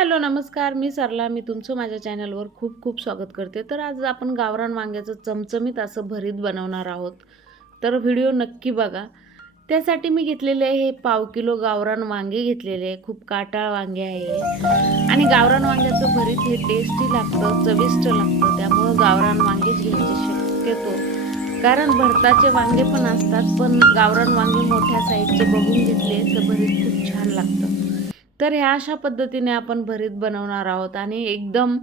Hello नमस्कार. मी सरला. मी तुमचं माझ्या चॅनलवर खूप खूप स्वागत करते. तर आज आपण गावरान वांग्याचं चमचमीत असं भरीत बनवणार आहोत. तर व्हिडिओ नक्की बघा. त्यासाठी मी घेतलेले आहे हे पाव किलो गावरान वांगे घेतलेले आहे. खूप काटाळ वांगे आहे आणि गावरान वांग्याचं भरीत हे टेस्टी लागतं चविष्ट लागतं. त्यामुळं गावरान वांगेच घ्यायचे शक्यतो. कारण भरताचे वांगे पण असतात पण गावरान वांगे मोठ्या साईजचे बघून घेतले तर भरीत खूप छान लागतं. तर ह्या अशा पद्धतीने आपण भरीत बनवणार आहोत आणि एकदम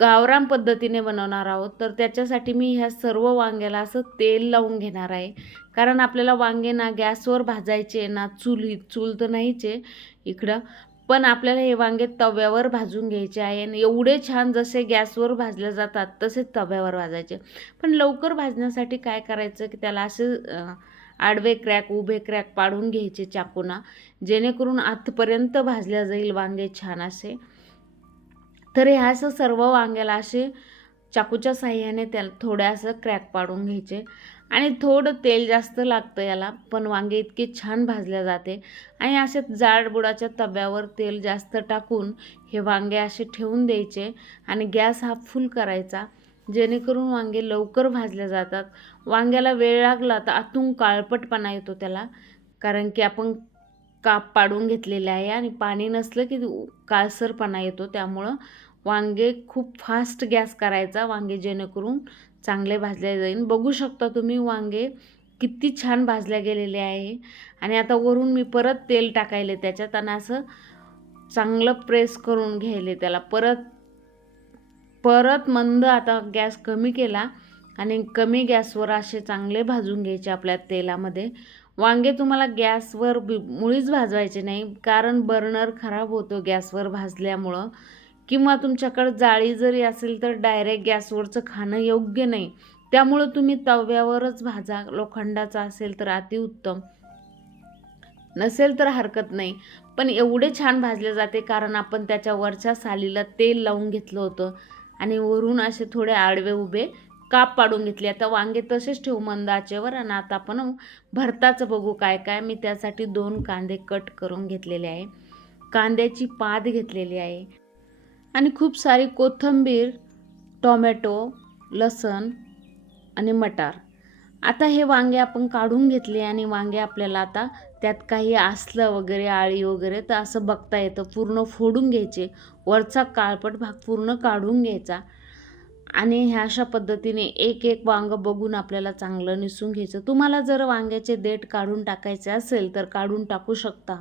गावरान पद्धतीने बनवणार आहोत. तर त्याच्यासाठी मी ह्या सर्व वांग्याला असं तेल लावून घेणार आहे. कारण आपल्याला वांगे ना गॅसवर भाजायचे ना चुलीत चूल तर नाहीच आहे इकडं. पण आपल्याला हे वांगे तव्यावर भाजून घ्यायचे आहे आणि एवढे छान जसे गॅसवर भाजले जातात तसेच तव्यावर भाजायचे. पण लवकर भाजण्यासाठी काय करायचं की त्याला असे आडवे क्रॅक उभे क्रॅक पाडून घ्यायचे चाकूना. जेणेकरून आतपर्यंत भाजल्या जाईल वांगे छान असे. तर ह्या असं सर्व वांग्याला असे चाकूच्या साह्याने त्याला थोड्या असं क्रॅक पाडून घ्यायचे. आणि थोडं तेल जास्त लागतं याला पण वांगे इतके छान भाजल्या जाते. आणि असे जाड बुडाच्या तव्यावर तेल जास्त टाकून हे वांगे असे ठेवून द्यायचे. आणि गॅस हा फुल करायचा. जेणेकरून वांगे लवकर भाजले जातात. वांग्याला वेळ लागला तर आतून काळपटपणा येतो त्याला. कारण की आपण काप पाडून घेतलेले आहे आणि पाणी नसलं की काळसरपणा येतो. त्यामुळं वांगे खूप फास्ट गॅस करायचा. वांगे जेणेकरून चांगले भाजले जाईल बघू शकता तुम्ही वांगे किती छान भाजल्या गेलेले आहे. आणि आता वरून मी परत तेल टाकायले त्याच्यात आणि असं चांगलं प्रेस करून घ्यायले त्याला. परत परत मंद आता गॅस कमी केला आणि कमी गॅसवर असे चांगले भाजून घ्यायचे आपल्या तेलामध्ये. वांगे तुम्हाला गॅसवर बि मुळीच भाजवायचे नाही कारण बर्नर खराब होतो गॅसवर भाजल्यामुळं. किंवा तुमच्याकडं जाळी जरी असेल तर डायरेक्ट गॅसवरचं खाणं योग्य नाही. त्यामुळं तुम्ही तव्यावरच भाजा. लोखंडाचा असेल तर अतिउत्तम नसेल तर हरकत नाही. पण एवढे छान भाजले जाते कारण आपण त्याच्या वरच्या सालीला तेल लावून घेतलं होतं. आणि वरून असे थोडे आडवे उभे काप पाडून घेतले. आता वांगे तसेच ठेवू मंद आचेवर आणि आता आपण भरताचं बघू काय काय. मी त्यासाठी दोन कांदे कट करून घेतलेले आहे. कांद्याची पात घेतलेली आहे. आणि खूप सारी कोथिंबीर टोमॅटो लसण आणि मटार. आता हे वांगे आपण काढून घेतले आणि वांगे आपल्याला आता त्यात काही असलं वगैरे आळी वगैरे तर असं बघता येतं. पूर्ण फोडून घ्यायचे. वरचा काळपट भाग पूर्ण काढून घ्यायचा. आणि ह्या अशा पद्धतीने एक एक वांगं बघून आपल्याला चांगलं निसून घ्यायचं. तुम्हाला जर वांग्याचे देठ काढून टाकायचे असेल तर काढून टाकू शकता.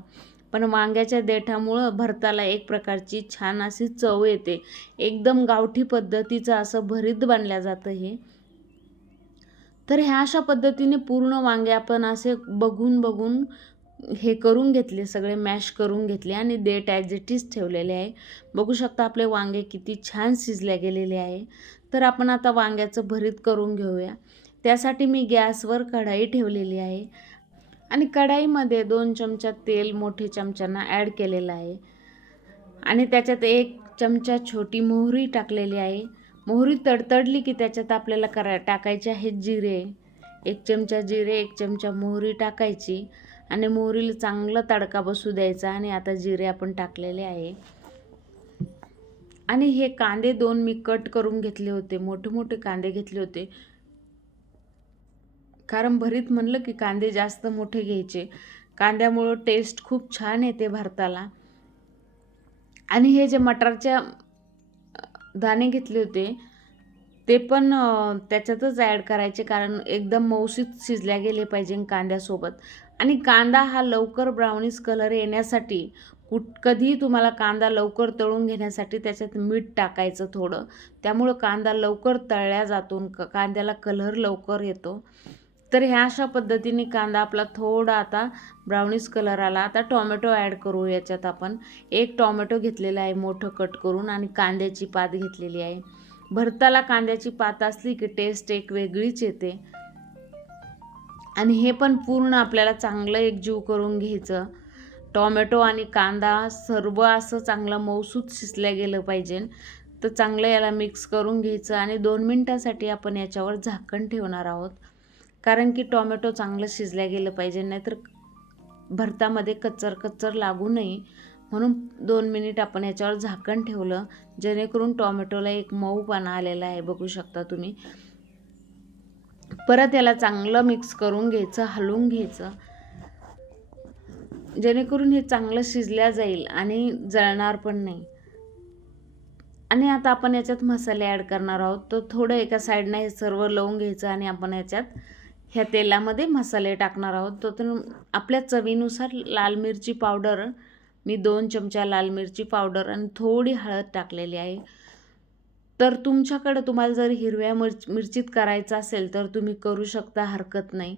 पण वांग्याच्या देठामुळं भरताला एक प्रकारची छान अशी चव येते. एकदम गावठी पद्धतीचं असं भरीत बनल्या जातं हे. तर ह्या अशा पद्धतीने पूर्ण वांगे आपण असे बघून बघून हे करून घेतले सगळे मॅश करून घेतले आणि डेट ॲज इट इज ठेवलेले आहे. बघू शकता आपले वांगे किती छान शिजल्या गेलेले आहे. तर आपण आता वांग्याचं भरीत करून घेऊया. त्यासाठी मी गॅसवर कढाई ठेवलेली आहे. आणि कढाईमध्ये दोन चमचा तेल मोठे चमच्यांना ॲड केलेलं आहे. आणि त्याच्यात एक चमचा छोटी मोहरी टाकलेली आहे. मोहरी तडतडली की त्याच्यात आपल्याला करा टाकायचे आहेत जिरे. एक चमचा जिरे एक चमचा मोहरी टाकायची आणि मोहरीला चांगला तडका बसू द्यायचा आणि आता जिरे आपण टाकलेले आहे. आणि हे कांदे दोन मी कट करून घेतले होते मोठे मोठे कांदे घेतले होते. कारण भरीत म्हणलं की कांदे जास्त मोठे घ्यायचे. कांद्यामुळं टेस्ट खूप छान येते भारताला. आणि हे जे मटारच्या दाणे घेतले होते. ते पण त्याच्यातच ॲड करायचे कारण एकदम मौसीत शिजल्या गेले पाहिजे कांद्यासोबत. आणि कांदा हा लवकर ब्राउनिश कलर येण्यासाठी कुठ कधीही तुम्हाला कांदा लवकर तळून घेण्यासाठी त्याच्यात मीठ टाकायचं थोडं. त्यामुळं कांदा लवकर तळल्या जातो क- कांद्याला कलर लवकर येतो. तर ह्या अशा पद्धतीने कांदा आपला थोडा आता ब्राउनिश कलर आला. आता टॉमॅटो ॲड करू याच्यात आपण. एक टॉमॅटो घेतलेला आहे मोठं कट करून आणि कांद्याची पात घेतलेली आहे. भरताला कांद्याची पात असली की टेस्ट एक वेगळीच येते. आणि हे पण पूर्ण आपल्याला चांगलं एकजीव करून घ्यायचं. टॉमॅटो आणि कांदा सर्व असं चांगलं मौसूत शिजल्या गेलं पाहिजे. तर चांगलं याला मिक्स करून घ्यायचं आणि दोन मिनटासाठी आपण याच्यावर झाकण ठेवणार आहोत. कारण की टॉमॅटो चांगलं शिजल्या गेलं पाहिजे नाहीतर भरतामध्ये कच्चर कच्चर लागू नये. म्हणून दोन मिनिट आपण याच्यावर झाकण ठेवलं जेणेकरून टॉमॅटोला एक मऊपणा आलेला आहे बघू शकता तुम्ही. परत याला चांगलं मिक्स करून घ्यायचं हलवून घ्यायचं. जेणेकरून हे चांगलं शिजल्या जाईल आणि जळणार पण नाही. आणि आता आपण याच्यात मसाले ॲड करणार आहोत. तर थोडं एका साईडनं हे सर्व लावून घ्यायचं आणि आपण याच्यात ह्या तेलामध्ये मसाले टाकणार आहोत. तो तर आपल्या चवीनुसार लाल मिरची पावडर मी दोन चमचा लाल मिरची पावडर आणि थोडी हळद टाकलेली आहे. तर तुमच्याकडे तुम्हाला जर हिरव्या मिरच मिरचीत करायचं असेल तर तुम्ही करू शकता हरकत नाही.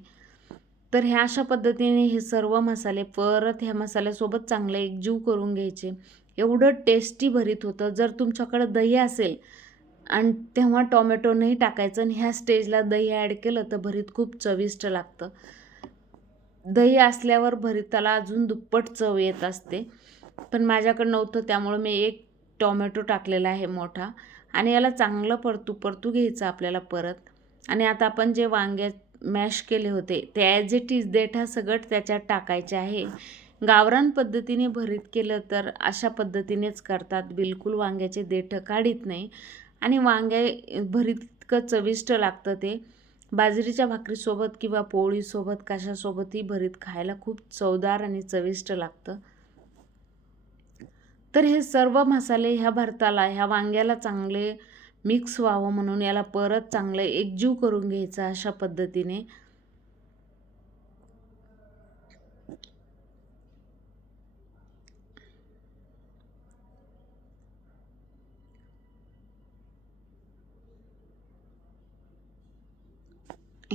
तर ह्या अशा पद्धतीने हे सर्व मसाले परत ह्या मसाल्यासोबत चांगले एकजीव करून घ्यायचे. एवढं टेस्टी भरीत होतं. जर तुमच्याकडं दही असेल आणि तेव्हा टॉमॅटो नाही टाकायचं आणि ह्या स्टेजला दही ॲड केलं तर भरीत खूप चविष्ट लागतं. दही असल्यावर भरीताला अजून दुप्पट चव येत असते. पण माझ्याकडं नव्हतं त्यामुळं मी एक टॉमॅटो टाकलेला आहे मोठा आणि याला चांगलं परतू परतू घ्यायचं आपल्याला परत. आणि आता आपण जे वांग्या मॅश केले होते ते ॲज इट इज देठा सगट त्याच्यात टाकायचे आहे. गावरान पद्धतीने भरीत केलं तर अशा पद्धतीनेच करतात. बिलकुल वांग्याचे देठं काढीत नाही. आणि वांगे भरीत इतकं चविष्ट लागतं ते. बाजरीच्या भाकरीसोबत किंवा पोळीसोबत कशासोबतही भरीत खायला खूप चवदार आणि चविष्ट लागतं. तर हे सर्व मसाले ह्या भरताला ह्या वांग्याला चांगले मिक्स व्हावं म्हणून याला परत चांगलं एकजीव करून घ्यायचं अशा पद्धतीने.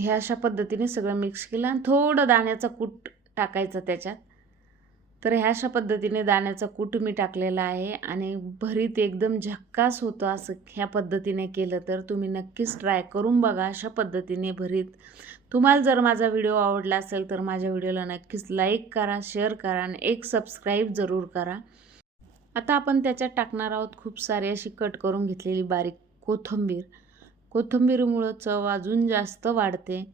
ह्या अशा पद्धतीने सगळं मिक्स केलं आणि थोडं दाण्याचा कूट टाकायचा त्याच्यात. तर ह्या अशा पद्धतीने दाण्याचा कूट मी टाकलेला आहे आणि भरीत एकदम झक्कास होतं असं ह्या पद्धतीने केलं तर तुम्ही नक्कीच ट्राय करून बघा अशा पद्धतीने भरीत. तुम्हाला जर माझा व्हिडिओ आवडला असेल तर माझ्या व्हिडिओला नक्कीच लाईक करा शेअर करा आणि एक सबस्क्राईब जरूर करा. आता आपण त्याच्यात टाकणार आहोत खूप सारी अशी कट करून घेतलेली बारीक कोथिंबीर. कोथिंबीरमुळं चव अजून जास्त वाढते.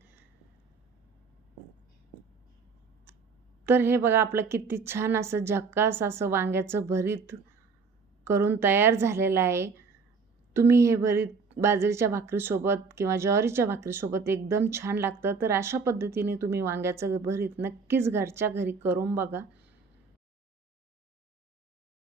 तर हे बघा आपलं किती छान असं झक्कास असं वांग्याचं भरीत करून तयार झालेलं आहे. तुम्ही हे भरीत बाजरीच्या भाकरीसोबत किंवा ज्वारीच्या भाकरीसोबत एकदम छान लागतं. तर अशा पद्धतीने तुम्ही वांग्याचं भरीत नक्कीच घरच्या घरी करून बघा.